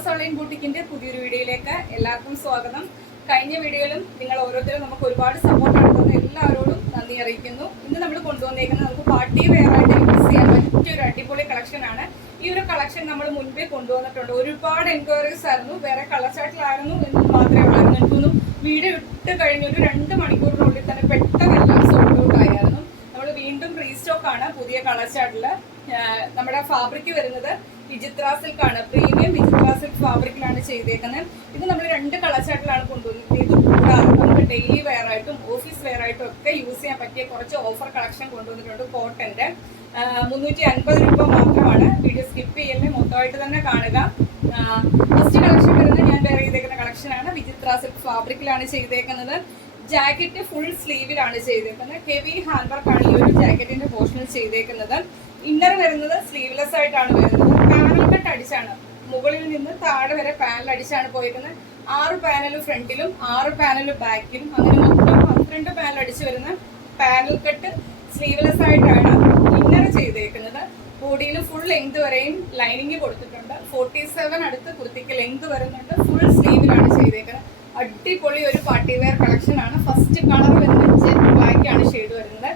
Rose online ബൂട്ടിക്കിന്റെ പുതിയൊരു വീഡിയോയിലേക്ക് എല്ലാവർക്കും സ്വാഗതം. കഴിഞ്ഞ വീഡിയോയിലും നിങ്ങൾ ഓരോരുത്തരും നമുക്ക് ഒരുപാട് സപ്പോർട്ട് തന്നത് എല്ലാവരോടും നന്ദി അറിയിക്കുന്നു. ഇന്ന് നമ്മൾ കൊണ്ടുവന്നേക്കുന്നത് നമുക്ക് പാർട്ടി വെയർ ആയിട്ട് യൂസ് ചെയ്യാൻ പറ്റിയൊരു അടിപൊളി കളക്ഷൻ ആണ്. ഈ ഒരു കളക്ഷൻ നമ്മൾ മുൻപേ കൊണ്ടുവന്നിട്ടുണ്ട്. ഒരുപാട് എൻക്വയറീസ് ആയിരുന്നു, വേറെ കളർ ചാർട്ടിലായിരുന്നു എന്ന് മാത്രമേ ഉള്ളായിരുന്നു. എനിക്കൊന്നും വീഡിയോ ഇട്ട് കഴിഞ്ഞ ഒരു 2 മണിക്കൂറിനുള്ളിൽ തന്നെ പെട്ടെന്നെല്ലാം സോൾഡ് ഔട്ട് ആയിരുന്നു. നമ്മൾ വീണ്ടും റീസ്റ്റോക്ക് ആണ് പുതിയ കളർ ചാർട്ടില്. നമ്മുടെ ഫാബ്രിക് വരുന്നത് വിചിത്ര സിൽക്ക് ആണ്, പ്രീമിയം വിചിത്ര സിൽക്ക് ഫാബ്രിക്കിലാണ് ചെയ്തേക്കുന്നത്. ഇത് നമ്മൾ 2 കളർ ചാർട്ടിലാണ് കൊണ്ടുവന്നത്. ഇത് കൂടാതെ നമുക്ക് ഡെയിലി വെയർ ആയിട്ടും ഓഫീസ് വെയർ ആയിട്ടും ഒക്കെ യൂസ് ചെയ്യാൻ പറ്റിയ കുറച്ച് ഓഫർ കളക്ഷൻ കൊണ്ടുവന്നിട്ടുണ്ട്. കോട്ടന്റെ 350 രൂപ മാത്രമാണ്. വീഡിയോ സ്കിപ്പ് ചെയ്യല്ലേ, മൊത്തമായിട്ട് തന്നെ കാണുക. ഫസ്റ്റ് കളക്ഷൻ വരുന്നത് ഞാൻ വെയർ ചെയ്തേക്കുന്ന കളക്ഷനാണ്. വിചിത്ര സിൽക്ക് ഫാബ്രിക്കിലാണ് ചെയ്തേക്കുന്നത്. ജാക്കറ്റ് ഫുൾ സ്ലീവിലാണ് ചെയ്തേക്കുന്നത്. ഹെവി ഹാൻഡ് വർക്ക് ആണ് ഈ ഒരു ജാക്കറ്റിന്റെ പോർഷനിൽ ചെയ്തേക്കുന്നത്. ഇന്നർ വരുന്നത് സ്ലീവ്ലെസ് ആയിട്ടാണ് വരുന്നത്. പാനൽ കട്ട് അടിച്ചാണ്, മുകളിൽ നിന്ന് താഴെ വരെ പാനൽ അടിച്ചാണ് പോയിരിക്കുന്നത്. 6 പാനൽ ഫ്രണ്ടിലും 6 പാനൽ ബാക്കിലും, അങ്ങനെ മൊത്തം 12 പാനൽ അടിച്ചു വരുന്ന പാനൽ കട്ട് സ്ലീവ്ലെസ് ആയിട്ടാണ് ഇന്നർ ചെയ്തേക്കുന്നത്. ബോഡിയിൽ ഫുൾ ലെങ്ത് വരെയും ലൈനിങ് കൊടുത്തിട്ടുണ്ട്. 47 അടുത്ത് കുർത്തിക്ക് ലെങ്ത് വരുന്നുണ്ട്. ഫുൾ സ്ലീവിലാണ് ചെയ്തേക്കുന്നത്. അടിപൊളി ഒരു പാർട്ടി വെയർ കളക്ഷൻ ആണ്. ഫസ്റ്റ് കളർ വരുന്നത് ജെറ്റ് ബ്ലാക്ക് ആണ് ഷെയ്ഡ് വരുന്നത്.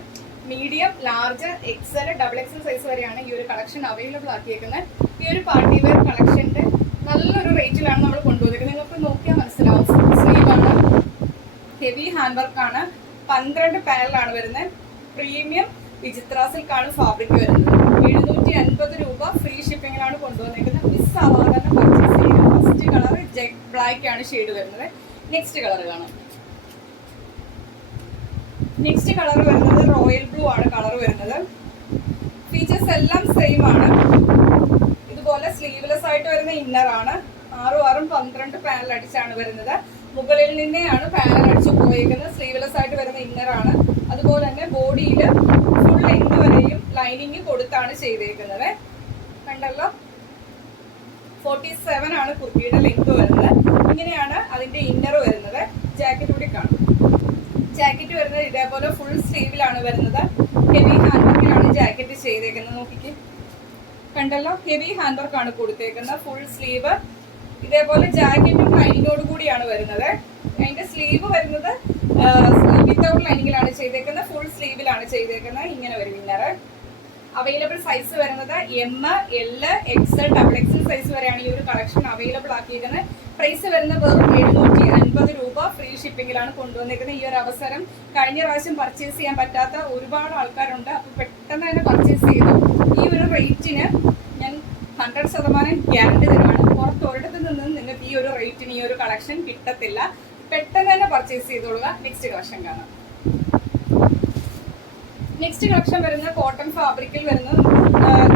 Medium, large, XL, XXL size വരെയാണ് ഈ ഒരു കളക്ഷൻ അവൈലബിൾ ആക്കിയേക്കുന്നത്. ഈ ഒരു പാർട്ടി വെയർ കളക്ഷന്റെ നല്ലൊരു റേറ്റിലാണ് നമ്മൾ കൊണ്ടുവന്നിരിക്കുന്നത്. നിങ്ങൾക്ക് നോക്കിയാൽ മനസ്സിലാവും. ഫുൾ സ്ലീവ് ആണ്, ഹെവി ഹാൻഡ് വർക്ക് ആണ്, 12 പാനലാണ് വരുന്നത്. പ്രീമിയം വിചിത്ര സിൽക്ക് ആണ് ഫാബ്രിക് വരുന്നത്. 750 രൂപ ഫ്രീ ഷിപ്പിങ്ങിലാണ് കൊണ്ടുവന്നിരിക്കുന്നത്. മിസ് ആവാതെ തന്നെ പർച്ചേസ് ചെയ്യുക. ഫസ്റ്റ് കളർ ജെറ്റ് ബ്ലാക്ക് ആണ് ഷെയ്ഡ് വരുന്നത്. നെക്സ്റ്റ് കളർ കാണാം. നെക്സ്റ്റ് കളർ വരുന്നത് റോയൽ ബ്ലൂ ആണ് കളർ വരുന്നത്. ഫീച്ചേഴ്സ് എല്ലാം സെയിം ആണ്. ഇതുപോലെ സ്ലീവ്ലെസ് ആയിട്ട് വരുന്ന ഇന്നർ ആണ്. 6 12 പാനൽ അടിച്ചാണ് വരുന്നത്. മുകളിൽ നിന്നെയാണ് പാനൽ അടിച്ചു പോയിരിക്കുന്നത്. സ്ലീവ്ലെസ് ആയിട്ട് വരുന്ന ഇന്നർ ആണ്. അതുപോലെ തന്നെ ബോഡിയിൽ ഫുൾ ലെങ്ത് വരെയും ലൈനിങ് കൊടുത്താണ് ചെയ്തേക്കുന്നത്. കണ്ടല്ലോ, 47 ആണ് കുർത്തിയുടെ ലെങ്ത് വരുന്നത്. ഇങ്ങനെയാണ് അതിന്റെ ഇന്നർ വരുന്നത്. ജാക്കറ്റ് കൂടി കാണും. ജാക്കറ്റ് വരുന്നത് ഇതേപോലെ ഫുൾ സ്ലീവിലാണ് വരുന്നത്. ഹെവി ഹാൻഡ് വർക്കിലാണ് ജാക്കറ്റ് ചെയ്തേക്കുന്നത്. നോക്കിക്ക്, കണ്ടല്ലോ, ഹെവി ഹാൻഡ് വർക്ക് ആണ് കൊടുത്തേക്കുന്നത്. ഫുൾ സ്ലീവ് ഇതേപോലെ ജാക്കറ്റും ലൈനിങ്ങോട് കൂടിയാണ് വരുന്നത്. അതിന്റെ സ്ലീവ് വരുന്നത് വിത്തൗട്ട് ലൈനിങ്ങിലാണ് ചെയ്തേക്കുന്നത്. ഫുൾ സ്ലീവിലാണ് ചെയ്തേക്കുന്നത്. ഇങ്ങനെ വരും ഇന്നർ. അവൈലബിൾ സൈസ് വരുന്നത് M, L, XL, XXL size വരെയാണ് ഈ ഒരു കളക്ഷൻ അവൈലബിൾ ആക്കിയിരിക്കുന്നത്. പ്രൈസ് വരുന്നത് വെറും 750 രൂപ ഫ്രീ ഷിപ്പിംഗിലാണ് കൊണ്ടുവന്നിരിക്കുന്നത്. ഈ ഒരു അവസരം കഴിഞ്ഞ പ്രാവശ്യം പർച്ചേസ് ചെയ്യാൻ പറ്റാത്ത ഒരുപാട് ആൾക്കാരുണ്ട്. അപ്പോൾ പെട്ടെന്ന് തന്നെ പർച്ചേസ് ചെയ്തു. ഈ ഒരു റേറ്റിന് ഞാൻ 100% ഗ്യാരണ്ടി തരുവാണ്. പുറത്ത് ഒരിടത്ത് നിന്നും നിങ്ങൾക്ക് ഈ ഒരു റേറ്റിന് ഈ ഒരു കളക്ഷൻ കിട്ടത്തില്ല. പെട്ടെന്ന് തന്നെ പർച്ചേസ് ചെയ്തോളുക. നെക്സ്റ്റ് കളക്ഷൻ കാണാം. നെക്സ്റ്റ് കളക്ഷൻ വരുന്നത് കോട്ടൺ ഫാബ്രിക്കിൽ വരുന്നത്.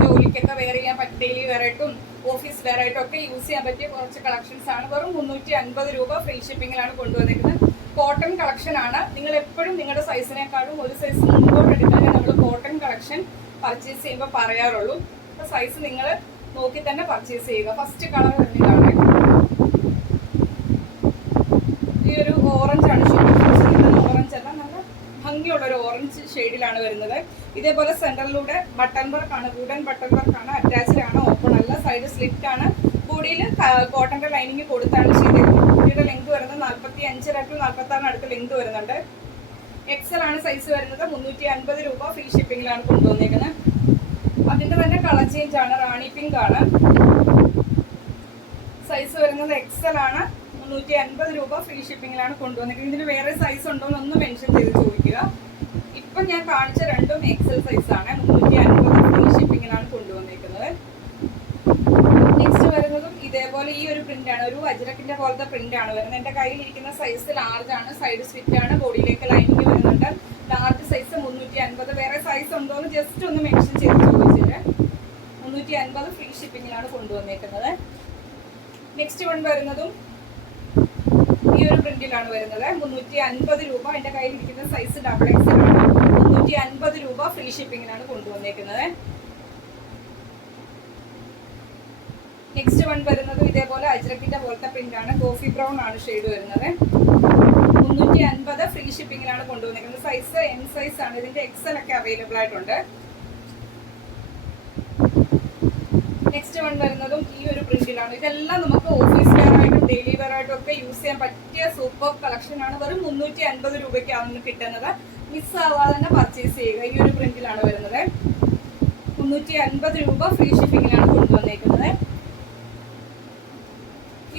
ജോലിക്കൊക്കെ വെയർ ചെയ്യാൻ പറ്റും, ഡെയിലി വെയർ ആയിട്ടും ഓഫീസ് വെയർ ആയിട്ടും ഒക്കെ യൂസ് ചെയ്യാൻ പറ്റിയ കുറച്ച് കളക്ഷൻസ് ആണ്. വെറും 350 രൂപ ഫ്രീ ഷിപ്പിംഗിലാണ് കൊണ്ടുവന്നിരിക്കുന്നത്. കോട്ടൺ കളക്ഷൻ ആണ്. നിങ്ങൾ എപ്പോഴും നിങ്ങളുടെ സൈസിനേക്കാളും ഒരു സൈസ് മുമ്പോട്ട് എടുക്കാനേ നമ്മൾ കോട്ടൺ കളക്ഷൻ പർച്ചേസ് ചെയ്യുമ്പോൾ പറയാറുള്ളൂ. അപ്പൊ സൈസ് നിങ്ങൾ നോക്കി തന്നെ പർച്ചേസ് ചെയ്യുക. ഫസ്റ്റ് കളർ വരുന്നതാണ് ഈ ഒരു ഓറഞ്ച് ആണ്. ഓറഞ്ച് അല്ല, നല്ല ഭംഗിയുള്ള ഒരു ഓറഞ്ച് ഷെയ്ഡിലാണ് വരുന്നത്. ഇതേപോലെ സെന്ററിലൂടെ ബട്ടൺ വർക്ക് ആണ്, വുഡൻ ബട്ടൺ വർക്ക് ആണ്. അറ്റാച്ച്ഡ് ആണ്, ഓപ്പൺ അല്ല. സൈഡ് സ്ലിറ്റ് ആണ്. ബോഡിയിൽ കോട്ടന്റെ ലൈനിങ് കൊടുത്താണ് ചെയ്തിരിക്കുന്നത്. ബോഡിയുടെ ലെങ്ത് വരുന്നത് 45 46 അടുത്ത് ലെങ്ത് വരുന്നുണ്ട്. XL ആണ് സൈസ് വരുന്നത്. 350 രൂപ ഫ്രീ ഷിപ്പിംഗിലാണ് കൊണ്ടുവന്നിരിക്കുന്നത്. അതിന്റെ തന്നെ കളർ ചേഞ്ച് ആണ്, റാണി പിങ്ക് ആണ്. സൈസ് വരുന്നത് XL ആണ്. 350 രൂപ ഫ്രീ ഷിപ്പിംഗിലാണ് കൊണ്ടുവന്നിരിക്കുന്നത്. ഇതിന് വേറെ സൈസ് ഉണ്ടോ എന്നൊന്ന് മെൻഷൻ ചെയ്ത് ചോദിക്കുക. ഇപ്പൊ ഞാൻ കാണിച്ച രണ്ടും XL സൈസ് ആണ്. 350 ഫ്രീ ഷിപ്പിംഗിലാണ് കൊണ്ടുവന്നിരിക്കുന്നത്. നെക്സ്റ്റ് വരുന്നതും ഇതേപോലെ ഈ ഒരു പ്രിന്റ് ആണ്. ഒരു അജ്രക്കിന്റെ പോലത്തെ പ്രിന്റ് ആണ് വരുന്നത്. എന്റെ കയ്യിൽ ഇരിക്കുന്ന സൈസ് ലാർജ് ആണ്. സൈഡ് സ്ലിറ്റ് ആണ്. ബോഡിയിലേക്ക് ലൈനിങ് വരുന്നുണ്ട്. Large size 350. വേറെ സൈസ് ഉണ്ടോ എന്ന് ജസ്റ്റ് ഒന്ന് മെൻഷൻ ചെയ്ത് ചോദിച്ചിട്ട് 350 ഫ്രീ ഷിപ്പിംഗിലാണ് കൊണ്ടുവന്നിരിക്കുന്നത്. നെക്സ്റ്റ് വൺ വരുന്നതും ഈ ഒരു പ്രിന്റിലാണ് വരുന്നത്. 350 രൂപ. എന്റെ കയ്യിൽ ഇരിക്കുന്ന സൈസ് XXL ആണ്. 350 രൂപ ഫ്രീ ഷിപ്പിംഗിലാണ് കൊണ്ടുവന്നിരിക്കുന്നത്. നെക്സ്റ്റ് വൺ വരുന്നത് ഇതേപോലെ അജ്രക്കിന്റെ പോലത്തെ പ്രിന്റ് ആണ്. കോഫി ബ്രൗൺ ആണ് ഷെയ്ഡ് വരുന്നത്. 350 ഫ്രീ ഷിപ്പിംഗിലാണ് കൊണ്ടുവന്നിരിക്കുന്നത്. സൈസ് M സൈസ് ആണ്. ഇതിന്റെ XL ഒക്കെ അവൈലബിൾ ആയിട്ടുണ്ട്. നെക്സ്റ്റ് വൺ വരുന്നതും ഈ ഒരു പ്രിന്റിലാണ് ആണ്. ഇതെല്ലാം നമുക്ക് ഓഫീസ് വെയർ ആയിട്ടും ഡെയിലി വെയർ ആയിട്ടും ഒക്കെ യൂസ് ചെയ്യാൻ പറ്റിയ സൂപ്പർ കളക്ഷൻ ആണ്. വെറും 350 രൂപയ്ക്കാണ് കിട്ടുന്നത്. മിസ്സാവാതെ തന്നെ പർച്ചേസ് ചെയ്യുക. ഈ ഒരു പ്രിന്റിലാണ് വരുന്നത്. 350 രൂപ ഫ്രീ ഷിപ്പിങ്ങിലാണ് കൊണ്ടുവന്നേക്കുന്നത്.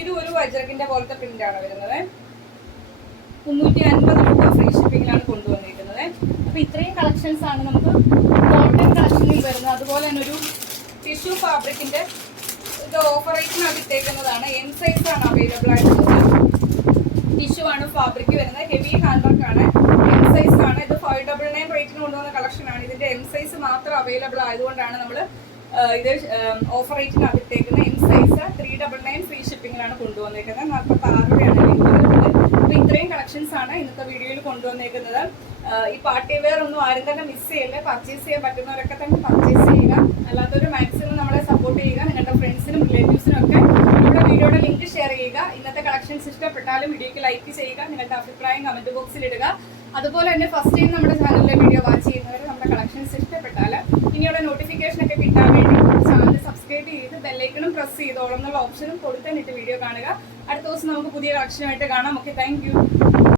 ഇത് ഒരു അജ്രക്കിന്റെ പോലത്തെ പ്രിന്റ് ആണ് വരുന്നത്. 350 രൂപ ഫ്രീ ഷിപ്പിങ്ങിലാണ് കൊണ്ടുവന്നിരിക്കുന്നത്. അപ്പൊ ഇത്രയും കളക്ഷൻസ് ആണ് നമുക്ക് കോട്ടൺ കളക്ഷനിൽ വരുന്നത്. അതുപോലെ തന്നെ ഒരു ടിഷ്യൂ ഫാബ്രിക്കിന്റെ ഇത് ഓഫർ റേറ്റിനാണ് ഇട്ടേക്കുന്നതാണ്. എം സൈസ് ആണ് അവൈലബിൾ ആയിട്ടുള്ളത്. ടിഷ്യൂ ആണ് ഫാബ്രിക് വരുന്നത്. ഹെവി ഹാൻഡ് വർക്ക് ആണ്. എം സൈസ് ആണ്. ഇത് 599 റേറ്റിന് കൊണ്ടുവന്ന കളക്ഷൻ ആണ്. ഇതിന്റെ എം സൈസ് മാത്രം അവൈലബിൾ ആയതുകൊണ്ടാണ് നമ്മൾ ഇത് ഓഫർ റേറ്റിനാണ് ഇട്ടേക്കുന്നത്. എം സൈസ് 399 ഫ്രീ ഷിപ്പിങ്ങിലാണ് കൊണ്ടുവന്നേക്കുന്നത്. 46 രൂപയാണ് ലിങ്ക് വരുന്നത്. അപ്പൊ ഇത്രയും കളക്ഷൻസ് ആണ് ഇന്നത്തെ വീഡിയോയിൽ കൊണ്ടുവന്നേക്കുന്നത്. ഈ പാർട്ടി വെയർ ഒന്നും ആരും തന്നെ മിസ് ചെയ്യില്ല. പർച്ചേസ് ചെയ്യാൻ പറ്റുന്നവരൊക്കെ തന്നെ പർച്ചേസ് ചെയ്യുക. അല്ലാത്തൊരു മാക്സിമം നമ്മളെ സപ്പോർട്ട് ചെയ്യുക. നിങ്ങളുടെ ഫ്രണ്ട്സിനും റിലേറ്റീവ്സിനും ഒക്കെ നമ്മുടെ വീഡിയോയുടെ ലിങ്ക് ഷെയർ ചെയ്യുക. ഇന്നത്തെ കളക്ഷൻസ് ഇഷ്ടപ്പെട്ടാലും വീഡിയോക്ക് ലൈക്ക് ചെയ്യുക. നിങ്ങളുടെ അഭിപ്രായം കമന്റ് ബോക്സിൽ ഇടുക. അതുപോലെ തന്നെ ഫസ്റ്റ് ടൈം നമ്മുടെ ചാനലിലെ വീഡിയോ വാച്ച് ചെയ്യുന്നവർ നമ്മുടെ കളക്ഷൻസ് ഇഷ്ടപ്പെട്ടാൽ ഇനിയുള്ള നോട്ടിഫിക്കേഷൻ ഒക്കെ കിട്ടാൻ വേണ്ടി നമ്മുടെ ചാനൽ സബ്സ്ക്രൈബ് ചെയ്ത് ബെല്ലൈക്കണും പ്രസ് ചെയ്തോളം എന്നുള്ള ഓപ്ഷനും കൊടുത്തിട്ട് വീഡിയോ കാണുക. അടുത്ത ദിവസം നമുക്ക് പുതിയ കളക്ഷനുമായിട്ട് കാണാം. Okay, thank you.